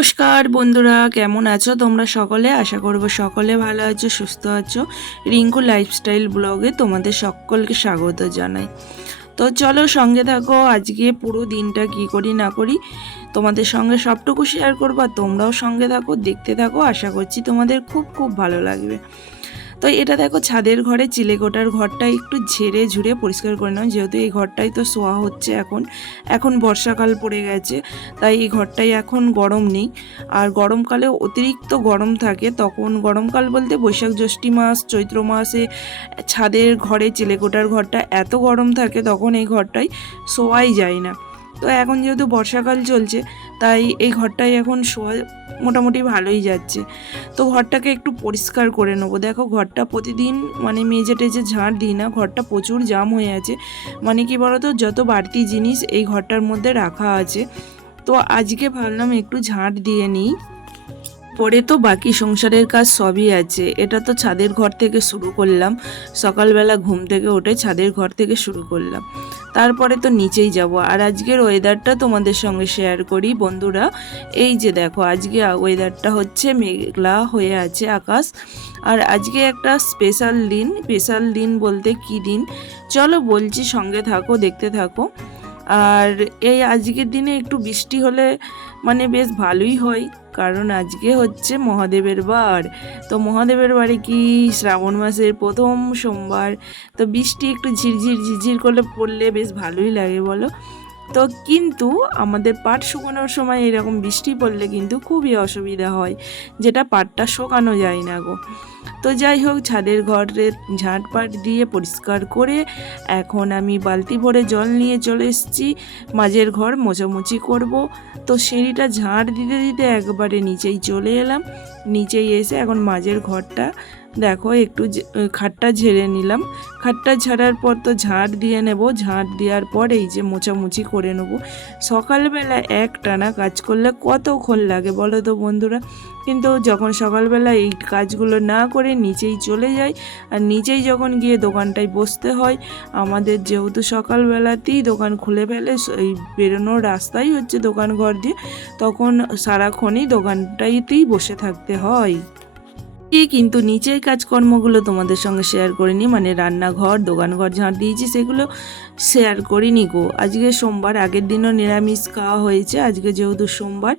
নমস্কার বন্ধুরা, কেমন আছো তোমরা সকলে? আশা করব সকলে ভালো আছো, সুস্থ আছো। রিঙ্কু লাইফস্টাইল ব্লগে তোমাদের সকলকে স্বাগত জানাই। তো চলো সঙ্গে থাকো, আজকে পুরো দিনটা কি করি না করি তোমাদের সঙ্গে সবটুকু শেয়ার করবো। আর তোমরাও সঙ্গে থাকো, দেখতে থাকো, আশা করছি তোমাদের খুব খুব ভালো লাগবে। তো এটা দেখো, ছাদের ঘরে চিলেকোটার ঘরটা একটু ঝেড়ে ঝুড়ে পরিষ্কার করে নাও, যেহেতু এই ঘরটাই তো শোয়া হচ্ছে। এখন বর্ষাকাল পড়ে গেছে, তাই এই ঘরটাই এখন গরম নেই। আর গরমকালে অতিরিক্ত গরম থাকে, তখন গরমকাল বলতে বৈশাখ জ্যৈষ্ঠ মাস চৈত্র মাসে ছাদের ঘরে চিলেকোটার ঘরটা এত গরম থাকে, তখন এই ঘরটাই শোয়াই যায় না। তো এখন যেহেতু বর্ষাকাল চলছে, তাই এই ঘরটাই এখন শোয়া মোটামুটি ভালোই যাচ্ছে। তো ঘরটাকে একটু পরিষ্কার করে নেবো। দেখো ঘরটা প্রতিদিন মানে মেজে টেজে ঝাঁট দিই না, ঘরটা প্রচুর জাম হয়ে আছে। মানে কি বলতো, যত বাড়তি জিনিস এই ঘরটার মধ্যে রাখা আছে, তো আজকে ভাবলাম একটু ঝাঁট দিয়ে নিই, পরে তো বাকি সংসারের কাজ সবই আছে। এটা তো ছাদের ঘর থেকে শুরু করলাম, সকালবেলা ঘুম থেকে উঠে ছাদের ঘর থেকে শুরু করলাম, তারপরে তো নিচেই যাব। আর আজকের ওয়েদারটা তোমাদের সঙ্গে শেয়ার করি বন্ধুরা। এই যে দেখো, আজকে ওয়েদারটা হচ্ছে মেঘলা হয়ে আছে আকাশ। আর আজকে একটা স্পেশাল দিন বলতে কি দিন, চলো বলছি, সঙ্গে থাকো, দেখতে থাকো। আর এই আজকের দিনে একটু বৃষ্টি হলে মানে বেশ ভালোই হয়, কারণ আজকে হচ্ছে মহাদেবের বার। তো মহাদেবের বারে কি শ্রাবণ মাসের প্রথম সোমবার, তো বৃষ্টি একটু ঝিরঝির করলে পড়লে বেশ ভালোই লাগে বলো। তো কিন্তু আমাদের পাট শুকানোর সময় এরকম বৃষ্টি পড়লে কিন্তু খুবই অসুবিধা হয়, যেটা পাটটা শুকানো যায় না গো। তো যাই হোক, ছাদের ঘরে ঝাঁটপাট দিয়ে পরিষ্কার করে এখন আমি বালতি ভরে জল নিয়ে চলে এসেছি মাঝের ঘর মোছামুছি করব। তো সিঁড়িটা ঝাঁট দিতে দিতে একবারে নিচেই চলে এলাম। নিচেই এসে এখন মাঝের ঘরটা দেখো একটু খাটটা ঝেড়ে নিলাম। খাটটা ঝাড়ার পর তো ঝাঁট দিয়ে নেব, ঝাঁট দেওয়ার পর এই যে মোছামুছি করে নেব। সকালবেলা এক টানা কাজ করলে কতক্ষণ লাগে বলো তো বন্ধুরা। কিন্তু যখন সকালবেলা এই কাজগুলো না করে নিচেই চলে যাই, আর নিচেই যখন গিয়ে দোকানটায় বসতে হয়, আমাদের যেহেতু সকালবেলাতেই দোকান খুলে ফেলে, এই বেরোনোর রাস্তাই হচ্ছে দোকান ঘর দিয়ে, তখন সারাক্ষণই দোকানটাইতেই বসে থাকতে হয়। কিন্তু নিচের কাজকর্মগুলো তোমাদের সঙ্গে শেয়ার করিনি, মানে রান্নাঘর দোকানঘর ঝাঁট দিয়েছি সেগুলো শেয়ার করিনি গো। আজকে সোমবার, আগের দিনও নিরামিষ খাওয়া হয়েছে, আজকে যেহেতু সোমবার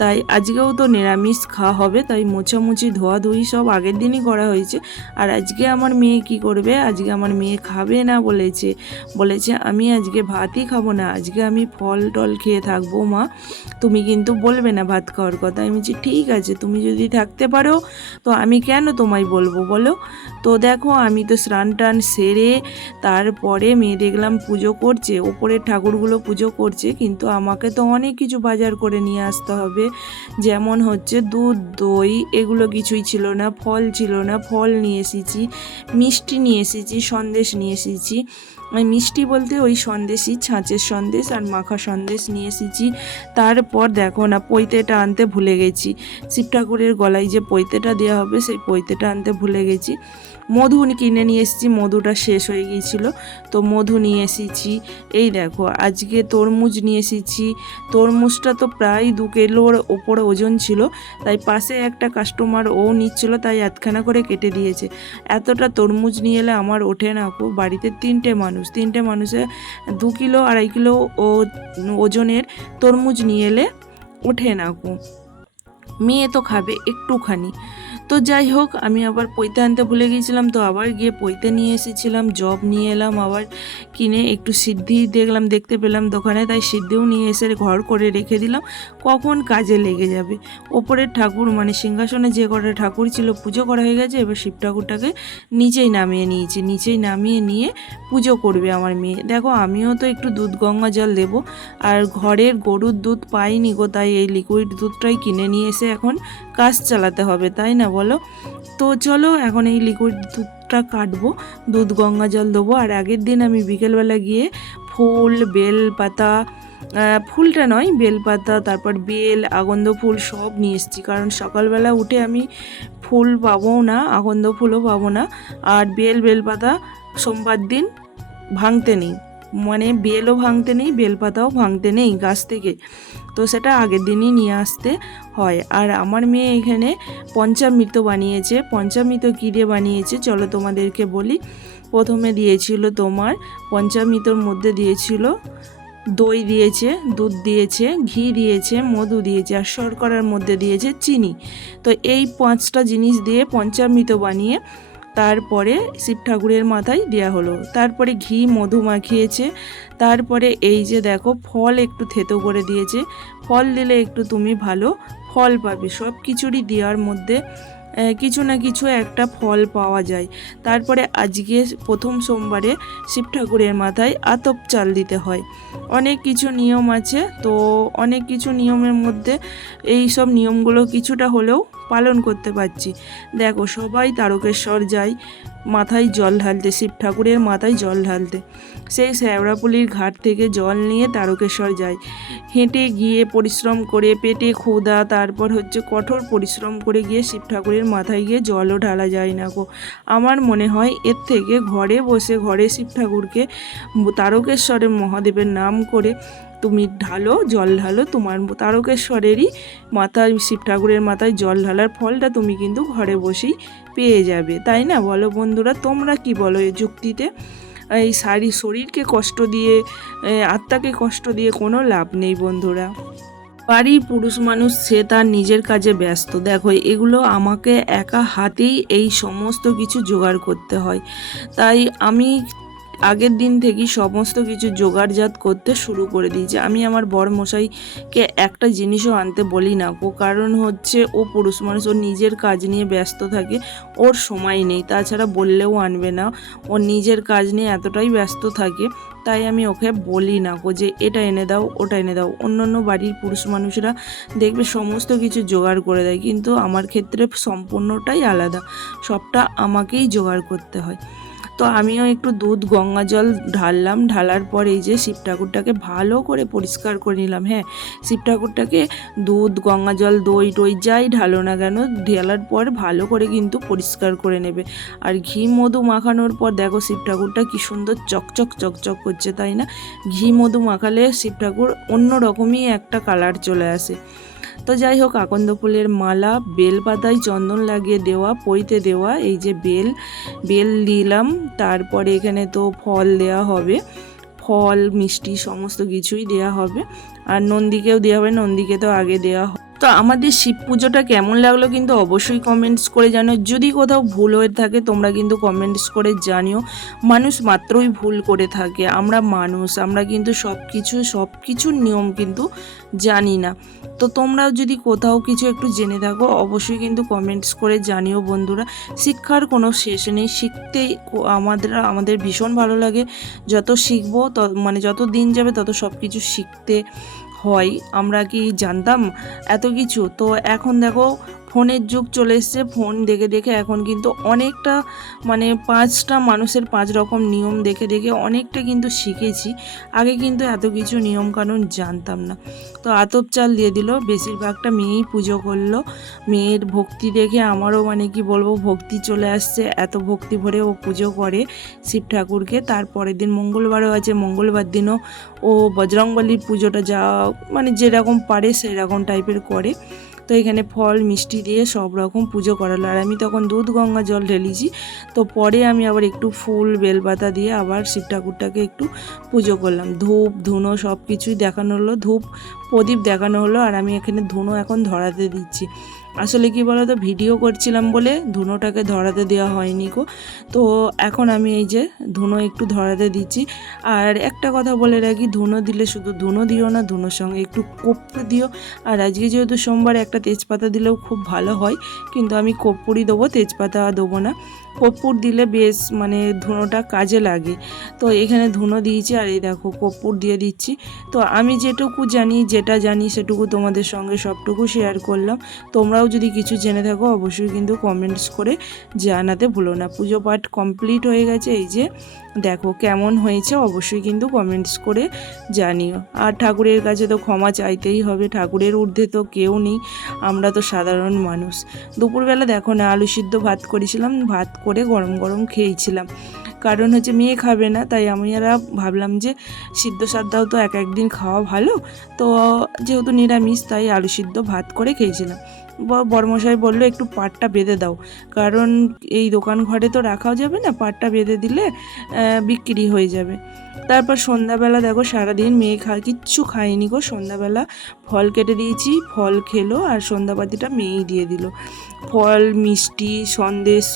তাই আজকেও তো নিরামিষ খাওয়া হবে, তাই মোছামুছি ধোয়াধুয়ি সব আগের দিনই করা হয়েছে। আর আজকে আমার মেয়ে কি করবে, আজকে আমার মেয়ে খাবে না বলেছে আমি আজকে ভাতই খাবো না, আজকে আমি ফল টল খেয়ে থাকবো মা, তুমি কিন্তু বলবে না ভাত খাওয়ার কথা। আমি বলছি ঠিক আছে, তুমি যদি থাকতে পারো তো আমি কেন তোমায় বলবো বলো। তো দেখো, আমি তো স্নান টান সেরে তারপরে মেয়ে দেখলাম পুজো করছে, ওপরের ঠাকুরগুলো পুজো করছে, কিন্তু আমাকে তো অনেক কিছু বাজার করে নিয়ে আসতে হবে। যেমন হচ্ছে দুধ দই এগুলো কিছুই ছিল না, ফল ছিল না, ফল নিয়ে এসেছি, মিষ্টি নিয়ে এসেছি, সন্দেশ নিয়ে এসেছি। মিষ্টি বলতে ওই সন্দেশই, ছাঁচের সন্দেশ আর মাখা সন্দেশ নিয়ে এসেছি। তারপর দেখো না, পৈতেটা আনতে ভুলে গেছি, শিব ঠাকুরের গলায় যে পৈতেটা দেওয়া হবে সেই পৈতেটা আনতে ভুলে গেছি। মধু কিনে নিয়ে এসেছি, মধুটা শেষ হয়ে গিয়েছিলো, তো মধু নিয়ে এসেছি। এই দেখো, আজকে তরমুজ নিয়ে এসেছি। তরমুজটা তো প্রায় 2 কিলোর ওপরে ওজন ছিল, তাই পাশে একটা কাস্টমার ও নিচ্ছিল, তাই আধখানা করে কেটে দিয়েছে। এতটা তরমুজ নিয়ে এলে আমার ওঠে না গো, বাড়িতে 3টে মানুষে 2 কিলো 2.5 কিলো ওজনের তরমুজ নিয়ে এলে ওঠে না গো। মেয়ে তো খাবে একটুখানি। তো যাই হোক, আমি আবার পৈতে আনতে ভুলে গিয়েছিলাম, তো আবার গিয়ে পৈতে নিয়ে এসেছিলাম, জব নিয়ে এলাম আবার কিনে, একটু সিদ্ধি দেখতে পেলাম দোকানে, তাই সিদ্ধিও নিয়ে এসে ঘর করে রেখে দিলাম, কখন কাজে লেগে যাবে। ওপরের ঠাকুর মানে সিংহাসনে যে কটা ঠাকুর ছিল পুজো করা হয়ে গেছে, এবার শিব ঠাকুরটাকে নিচেই নামিয়ে নিয়েছি, নিচেই নামিয়ে নিয়ে পুজো করবে আমার মেয়ে। দেখো, আমিও তো একটু দুধ গঙ্গা জল দেবো, আর ঘরের গরুর দুধ পাইনি গো, তাই এই লিকুইড দুধটাই কিনে নিয়ে এসে এখন কাজ চালাতে হবে, তাই না বলো। তো চলো এখন এই লিকুইড দুধটা কাটবো, দুধ গঙ্গা জল দেবো। আর আগের দিন আমি বিকেলবেলা গিয়ে ফুল বেলপাতা, ফুলটা নয় বেলপাতা, তারপর বেল আগন্দ ফুল সব নিয়ে এসেছি, কারণ সকালবেলা উঠে আমি ফুল পাবো না, আগন্দ ফুলও পাবো না। আর বেলপাতা সোমবার দিন ভাঙতে নেই, মানে বেলও ভাঙতে নেই, বেলপাতাও ভাঙতে নেই গাছ থেকে, তো সেটা আগের দিনই নিয়ে আসতে হয়। আর আমার মেয়ে এখানে পঞ্চামৃত বানিয়েছে। পঞ্চামৃত কী দিয়ে বানিয়েছে চলো তোমাদেরকে বলি। প্রথমে দিয়েছিল তোমার পঞ্চামৃতর মধ্যে দিয়েছিল দই দিয়েছে, দুধ দিয়েছে, ঘি দিয়েছে, মধু দিয়েছে, আর শর্করার মধ্যে দিয়েছে চিনি। তো এই 5টা জিনিস দিয়ে পঞ্চামৃত বানিয়ে তারপরে শিব ঠাকুরের মাথায় দেওয়া হলো। তারপরে ঘি মধু মাখিয়েছে। তারপরে এই যে দেখো ফল একটু থেতো করে দিয়েছে। ফল দিলে একটু তুমি ভালো ফল পাবে। সব কিছুরই দেওয়ার মধ্যে কিছু না কিছু একটা ফল পাওয়া যায়। তারপরে আজকে প্রথম সোমবারে শিব ঠাকুরের মাথায় আতপ চাল দিতে হয়। অনেক কিছু নিয়ম আছে, তো অনেক কিছু নিয়মের মধ্যে এই সব নিয়মগুলো কিছুটা হলেও পালন করতে পারছি। দেখো সবাই তারকেশ্বর যায় মাথায় জল ঢালতে, শিব ঠাকুরের মাথায় জল ঢালতে। সেই শ্যাওড়াপুলির ঘাট থেকে জল নিয়ে তারকেশ্বর যায়। হেঁটে গিয়ে পরিশ্রম করে পেটে ক্ষুধা, তারপর হচ্ছে কঠোর পরিশ্রম করে গিয়ে শিব ঠাকুরের মাথায় গিয়ে জলও ঢালা যায় না গো। আমার মনে হয় এর থেকে ঘরে বসে ঘরে শিব ঠাকুরকে তারকেশ্বরের মহাদেবের নাম করে তুমি ঢালো, জল ঢালো, তোমার তারকেশ্বরেরই মাথায় শিব ঠাকুরের মাথায় জল ঢালার ফলটা তুমি কিন্তু ঘরে বসেই পেয়ে যাবে, তাই না? বলো বন্ধুরা, তোমরা কি বলো এই যুক্তিতে? এই শরীরকে কষ্ট দিয়ে, আত্মাকে কষ্ট দিয়ে কোনো লাভ নেই বন্ধুরা। বাড়ির পুরুষ মানুষ সে তার নিজের কাজে ব্যস্ত। দেখো এগুলো আমাকে একা হাতেই এই সমস্ত কিছু জোগাড় করতে হয়। তাই আমি আগের দিন থেকেই সমস্ত কিছু জোগাড়জাত করতে শুরু করে দিয়েছি। আমি আমার বরমশাইকে একটা জিনিসও আনতে বলি না গো, কারণ হচ্ছে ও পুরুষ মানুষ, ওর নিজের কাজ নিয়ে ব্যস্ত থাকে, ওর সময় নেই। তাছাড়া বললেও আনবে না, ওর নিজের কাজ নিয়ে এতটাই ব্যস্ত থাকে। তাই আমি ওকে বলি না গো যে এটা এনে দাও ওটা এনে দাও। অন্য অন্য বাড়ির পুরুষ মানুষরা দেখবে সমস্ত কিছু জোগাড় করে দেয়, কিন্তু আমার ক্ষেত্রে সম্পূর্ণটাই আলাদা, সবটা আমাকেই জোগাড় করতে হয়। তো আমিও একটু দুধ গঙ্গা জল ঢাললাম। ঢালার পর এই যে শিব ঠাকুরটাকে ভালো করে পরিষ্কার করে নিলাম। হ্যাঁ, শিব ঠাকুরটাকে দুধ গঙ্গা জল দই টই যাই ঢালো না কেন, ঢালার পর ভালো করে কিন্তু পরিষ্কার করে নেবে। আর ঘি মধু মাখানোর পর দেখো শিব ঠাকুরটা কি সুন্দর চকচক চকচক করছে, তাই না? ঘি মধু মাখালে শিব ঠাকুর অন্য রকমই একটা কালার চলে আসে। তো যাই হোক, আকন্দ ফুলের মালা, বেল পাতায় চন্দন লাগিয়ে দেওয়া, পইতে দেওয়া, এই যে বেল দিলাম। তারপরে এখানে তো ফল দেওয়া হবে, ফল মিষ্টি সমস্ত কিছুই দেওয়া হবে। আর নন্দীকেও দেওয়া হবে, নন্দীকে তো আগে দেওয়া হবে। তো আমাদের শিব পুজোটা কেমন লাগলো কিন্তু অবশ্যই কমেন্টস করে জানিও। যদি কোথাও ভুল হয়ে থাকে তোমরা কিন্তু কমেন্টস করে জানিও। মানুষ মাত্রই ভুল করে থাকে, আমরা মানুষ, আমরা কিন্তু সব কিছুর নিয়ম কিন্তু জানি না। তো তোমরাও যদি কোথাও কিছু একটু জেনে থাকো অবশ্যই কিন্তু কমেন্টস করে জানিও বন্ধুরা। শিক্ষার কোনো শেষ নেই, শিখতেই আমাদের ভীষণ ভালো লাগে। যত শিখবো মানে যত দিন যাবে তত সব কিছু শিখতে হয়। আমরা কি জানতাম এত কিছু? তো এখন দেখো ফোনের যুগ চলে এসছে, ফোন দেখে দেখে এখন কিন্তু অনেকটা মানে 5টা মানুষের 5 রকম নিয়ম দেখে দেখে অনেকটা কিন্তু শিখেছি। আগে কিন্তু এত কিছু নিয়মকানুন জানতাম না। তো আতপ চাল দিয়ে দিল, বেশিরভাগটা মেয়েই পুজো করলো। মেয়ের ভক্তি দেখে আমারও মানে কি বলবো ভক্তি চলে আসছে, এত ভক্তি ভরে ও পুজো করে শিব ঠাকুরকে। তারপরের দিন মঙ্গলবারও আছে, মঙ্গলবার দিনও ও বজরংবলীর পুজোটা যা মানে যেরকম পারে সেরকম টাইপের করে। তো এখানে ফল মিষ্টি দিয়ে সব রকম পুজো করালো। আর আমি তখন দুধ গঙ্গা জল ঢেলেছি। তো পরে আমি আবার একটু ফুল বেলপাতা দিয়ে আবার শিব ঠাকুরটাকে একটু পুজো করলাম। ধূপ ধুনো সব কিছুই দেখানো হলো, ধূপ প্রদীপ দেখানো হলো। আর আমি এখানে ধুনো এখন ধরাতে দিচ্ছি। আসলে কি বলো তো, ভিডিও করছিলাম বলে ধুনোটাকে ধরাতে দেওয়া হয়নি গো। তো এখন আমি এই যে ধুনো একটু ধরাতে দিচ্ছি। আর একটা কথা বলে রাখি, ধুনো দিলে শুধু ধুনো দিও না, ধুনোর সঙ্গে একটু কর্পূর দিও। আর আজকে যেহেতু সোমবার একটা তেজপাতা দিলেও খুব ভালো হয়, কিন্তু আমি কর্পূরই দেবো, তেজপাতা দেবো না। কর্পূর দিলে বেশ মানে ধুনোটা কাজে লাগে। তো এখানে ধুনো দিয়েছি আর এই দেখো কর্পূর দিয়ে দিচ্ছি। তো আমি যেটুকু জানি যেটা জানি সেটুকু তোমাদের সঙ্গে সবটুকু শেয়ার করলাম। তোমরাও যদি কিছু জেনে থাকো অবশ্যই কিন্তু কমেন্টস করে জানাতে ভুলো না। পুজো পাঠ কমপ্লিট হয়ে গেছে, এই যে দেখো কেমন হয়েছে অবশ্যই কিন্তু কমেন্টস করে জানিও। আর ঠাকুরের কাছে তো ক্ষমা চাইতেই হবে, ঠাকুরের ঊর্ধ্বে তো কেউ নেই, আমরা তো সাধারণ মানুষ। দুপুরবেলা দেখো না আলু সিদ্ধ ভাত করেছিলাম, ভাত করে গরম গরম খেয়েছিলাম। কারণ হচ্ছে মেয়ে খাবে না, তাই আমি আর ভাবলাম যে সিদ্ধ সাদ্দাও তো এক একদিন খাওয়া ভালো, তো যেহেতু নিরামিষ তাই আলু সিদ্ধ ভাত করে খেয়েছিলাম। বড়মশাই বললো একটু পাটটা বেঁধে দাও, কারণ এই দোকান ঘরে তো রাখাও যাবে না, পাটটা বেঁধে দিলে বিক্রি হয়ে যাবে। তারপর সন্ধ্যাবেলা দেখো সারাদিন মেয়ে কিচ্ছু খায়নি গো। সন্ধ্যাবেলা ফল কেটে দিয়েছি, ফল খেলো, আর সন্ধ্যাবাতিটা মেয়েই দিয়ে দিল। ফল, মিষ্টি, সন্দেশ,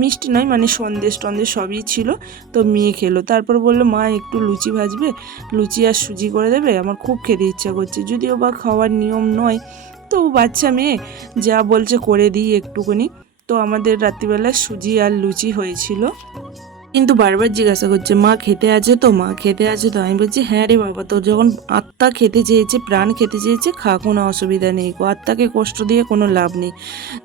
মিষ্টি নয় মানে সন্দেশ টন্দেশ সবই ছিল, তো মেয়ে খেলো। তারপর বললো মা একটু লুচি ভাজবে, লুচি আর সুজি করে দেবে, আমার খুব খেতে ইচ্ছা করছে। যদিও বা খাওয়ার নিয়ম নয়, তো বাচ্চা মেয়ে যা বলছে করে দিই একটুখানি। তো আমাদের রাত্রিবেলা সুজি আর লুচি হয়েছিল। কিন্তু বারবার জিজ্ঞাসা করছে মা খেতে আছে তো, মা খেতে আছে তো। আমি বলছি হ্যাঁ রে বাবা, তোর যখন আত্মা খেতে চেয়েছে, প্রাণ খেতে চেয়েছে, খা, কোনো অসুবিধা নেই, আত্মাকে কষ্ট দিয়ে কোনো লাভ নেই।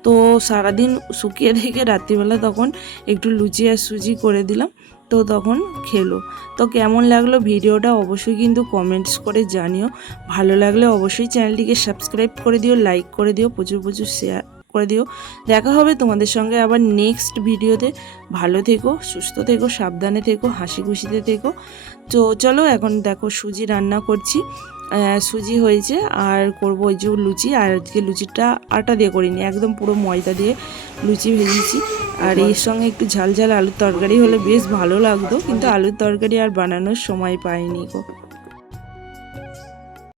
তো সারাদিন শুকিয়ে থেকে রাত্রিবেলা তখন একটু লুচি আর সুজি করে দিলাম, তো তখন খেলো। তো কেমন লাগলো ভিডিওটা অবশ্যই কিন্তু কমেন্টস করে জানিও। ভালো লাগলে অবশ্যই চ্যানেলটিকে সাবস্ক্রাইব করে দিও, লাইক করে দিও, প্রচুর প্রচুর শেয়ার করে দিও। দেখা হবে তোমাদের সঙ্গে আবার নেক্সট ভিডিওতে। ভালো থেকো, সুস্থ থেকো, সাবধানে থেকো, হাসি খুশিতে থেকো। তো চলো এখন দেখো সুজি রান্না করছি, সুজি হয়েছে আর করব ওই যে লুচি। আর আজকে লুচিটা আটা দিয়ে করিনি, একদম পুরো ময়দা দিয়ে লুচি ভেজেছি। আর এর সঙ্গে একটু ঝাল ঝাল আলুর তরকারি হলে বেশ ভালো লাগতো, কিন্তু আলুর তরকারি আর বানানোর সময় পাইনি গো।